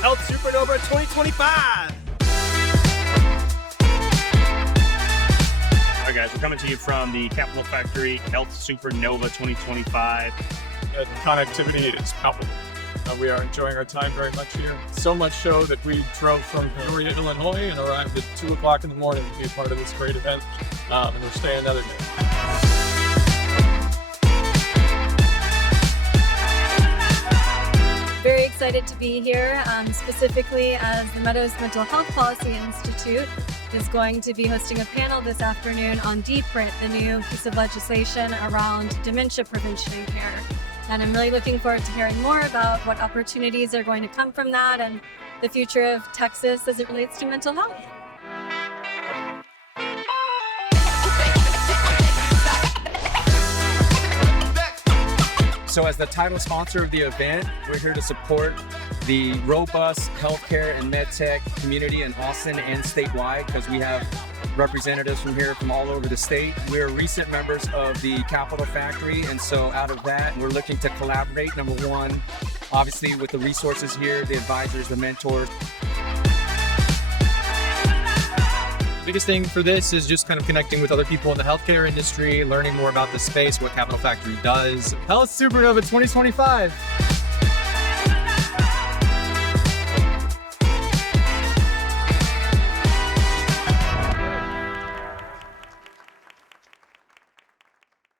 Health Supernova 2025. All right, guys, we're coming to you from the Capital Factory Health Supernova 2025. Connectivity is palpable. We are enjoying our time very much here. So much so that we drove from Peoria, Illinois and arrived at 2 o'clock in the morning to be a part of this great event. And we're staying another day. Very excited to be here, specifically as the Meadows Mental Health Policy Institute is going to be hosting a panel this afternoon on DPRIT, the new piece of legislation around dementia prevention and care. And I'm really looking forward to hearing more about what opportunities are going to come from that and the future of Texas as it relates to mental health. So as the title sponsor of the event, we're here to support the robust healthcare and medtech community in Austin and statewide because we have representatives from here from all over the state. We're recent members of the Capital Factory, and so out of that, we're looking to collaborate, number one, obviously with the resources here, the advisors, the mentors. The biggest thing for this is just kind of connecting with other people in the healthcare industry, learning more about the space, what Capital Factory does. Health Supernova 2025.